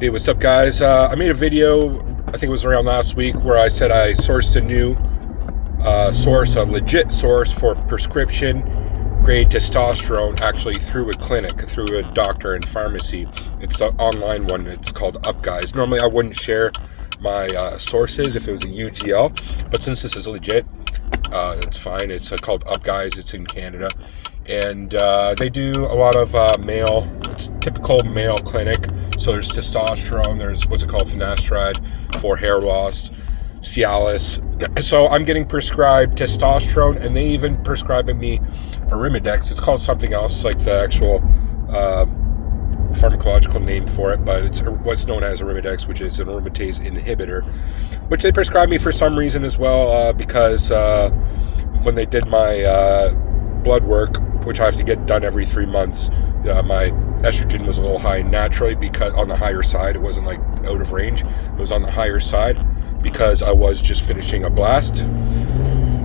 Hey, what's up, guys? I made a video, I think it was around last week, where I said I sourced a new a legit source for prescription grade testosterone, actually through a clinic, through a doctor and pharmacy. It's an online one. It's called Up Guys. Normally, I wouldn't share my sources if it was a UGL, but since this is legit, it's fine. It's called Up Guys. It's in Canada, and they do a lot of male. It's typical male clinic. So there's testosterone. There's what's it called, finasteride for hair loss, Cialis. So I'm getting prescribed testosterone, and they even prescribing me Arimidex. It's called something else, like the actual pharmacological name for it, but it's what's known as Arimidex, which is an aromatase inhibitor, which they prescribed me for some reason as well, because when they did my blood work, which I have to get done every 3 months, my estrogen was a little high naturally, because on the higher side. It wasn't like out of range. It was on the higher side because I was just finishing a blast.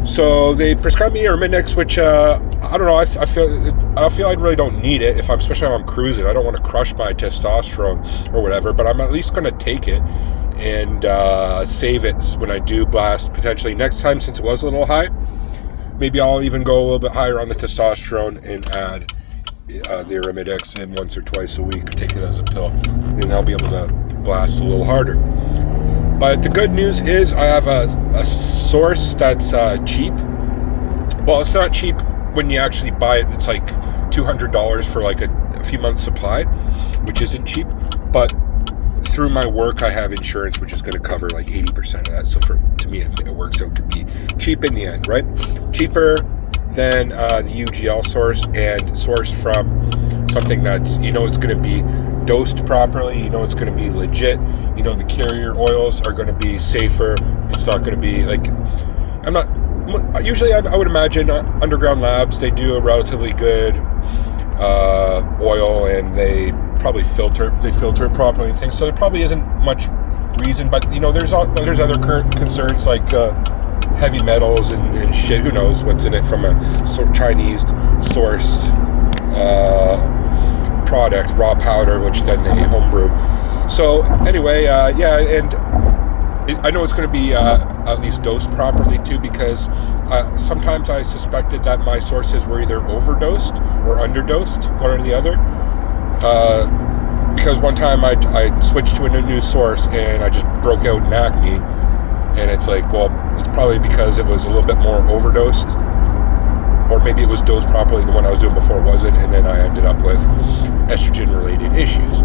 So they prescribed me Arimidex, which I don't know. I feel I really don't need it, especially if I'm cruising. I don't want to crush my testosterone or whatever, but I'm at least going to take it and save it when I do blast potentially next time, since it was a little high. Maybe I'll even go a little bit higher on the testosterone and add the Arimidex in once or twice a week, take it as a pill, and I'll be able to blast a little harder. But the good news is I have a source that's cheap. Well, it's not cheap when you actually buy it. It's like $200 for like a few months supply, which isn't cheap. But through my work, I have insurance, which is going to cover like 80% of that. So to me, it works out to be cheap in the end, right? Cheaper than the UGL source, and sourced from something that's, it's going to be dosed properly, it's going to be legit, the carrier oils are going to be safer. It's not going to be like, I would imagine underground labs, they do a relatively good oil, and they probably filter it properly and things, so there probably isn't much reason, but there's other current concerns like heavy metals and shit. Who knows what's in it from a Chinese sourced product, raw powder, which then they homebrew. So anyway, and I know it's going to be at least dosed properly too, because sometimes I suspected that my sources were either overdosed or underdosed, one or the other. Because one time I switched to a new source and I just broke out in acne, and it's like, well, it's probably because it was a little bit more overdosed, or maybe it was dosed properly. The one I was doing before wasn't, and then I ended up with estrogen-related issues.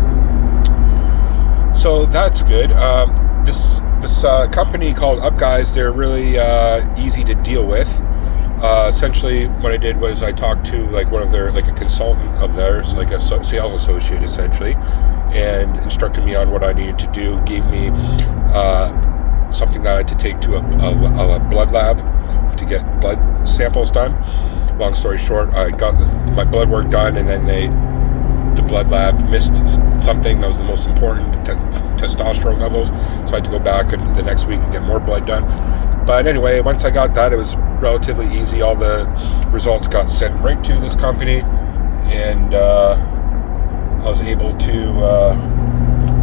So that's good. This company called Up Guys, they're really easy to deal with. Essentially, what I did was I talked to like one of their, like a consultant of theirs, like a sales associate essentially, and instructed me on what I needed to do. Gave me something that I had to take to a blood lab to get blood samples done. Long story short, I got my blood work done, and then the blood lab missed something that was the most important, testosterone levels, so I had to go back the next week and get more blood done. But anyway, once I got that, it was relatively easy. All the results got sent right to this company, and I was able to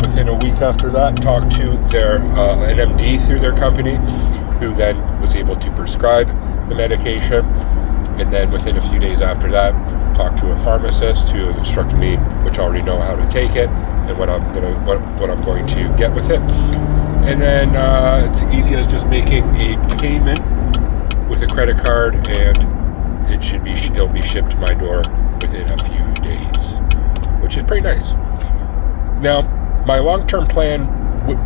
within a week after that talk to their an MD through their company, who then was able to prescribe the medication. And then within a few days after that, talked to a pharmacist who instructed me, which I already know how to take it and what I'm going to get with it. And then it's easy as just making a payment with a credit card, and it'll be shipped to my door within a few days, which is pretty nice. Now, my long-term plan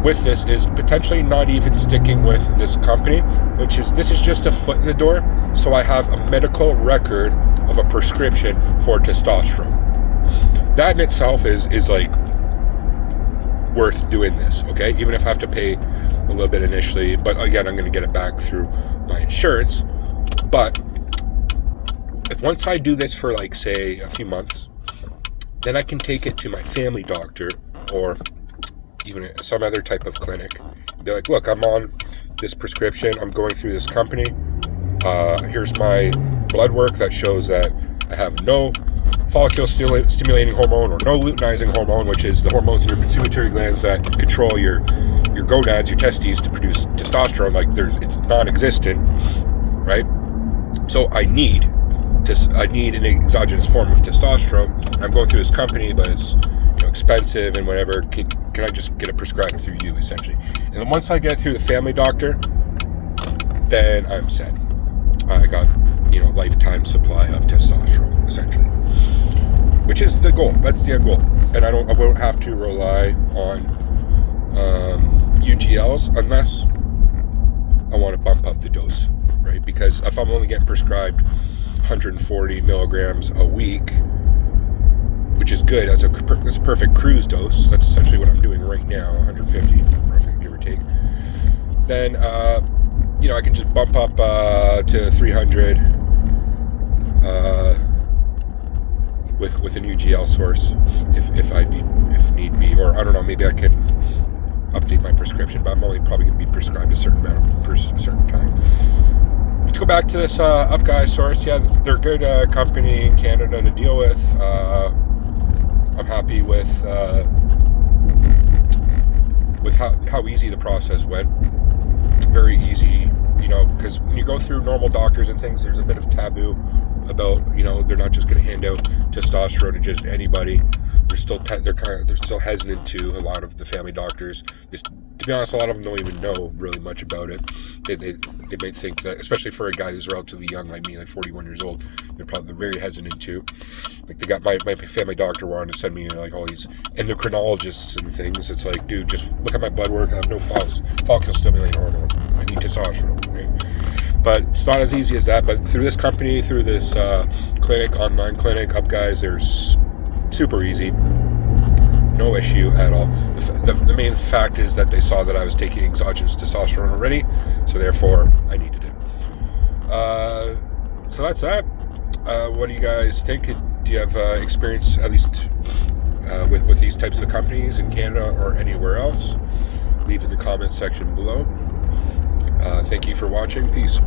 with this is potentially not even sticking with this company, this is just a foot in the door, so I have a medical record of a prescription for testosterone. That in itself is like worth doing this, okay? Even if I have to pay a little bit initially, but again, I'm going to get it back through my insurance. But if once I do this for like, say, a few months, then I can take it to my family doctor or even some other type of clinic. Be like, look, I'm on this prescription, I'm going through this company, here's my blood work that shows that I have no follicle stimulating hormone or no luteinizing hormone, which is the hormones in your pituitary glands that control your gonads, your testes, to produce testosterone. Like it's non-existent, right? So I need an exogenous form of testosterone. I'm going through this company, but it's expensive and whatever. Can I just get it prescribed through you, essentially? And then once I get it through the family doctor, then I'm set. I got lifetime supply of testosterone, essentially, which is the goal. That's the end goal. And I won't have to rely on UGLs unless I want to bump up the dose, right? Because if I'm only getting prescribed 140 milligrams a week, which is good, that's a perfect cruise dose. That's essentially what I'm doing right now, 150, roughly, give or take. Then I can just bump up to 300 with an UGL source if need be, or I don't know, maybe I can update my prescription, but I'm only probably going to be prescribed a certain amount per certain time. To go back to this Up Guys source, yeah, they're a good company in Canada to deal with. I'm happy with how easy the process went. Very easy, because when you go through normal doctors and things, there's a bit of taboo about, they're not just going to hand out testosterone to just anybody. They're still hesitant to. A lot of the family doctors, to be honest, a lot of them don't even know really much about it. They may think that, especially for a guy who's relatively young like me, like 41 years old, they're very hesitant to. Like, they got my family doctor wanted to send me like all these endocrinologists and things. It's like, dude, just look at my blood work. I have no follicle stimulating hormone. I need testosterone. Okay? But it's not as easy as that. But through this company, through this online clinic, Up Guys, there's super easy. No issue at all. The main fact is that they saw that I was taking exogenous testosterone already, so therefore I needed it. So that's that. What do you guys think? Do you have experience, at least with these types of companies in Canada or anywhere else? Leave in the comments section below. Thank you for watching. Peace.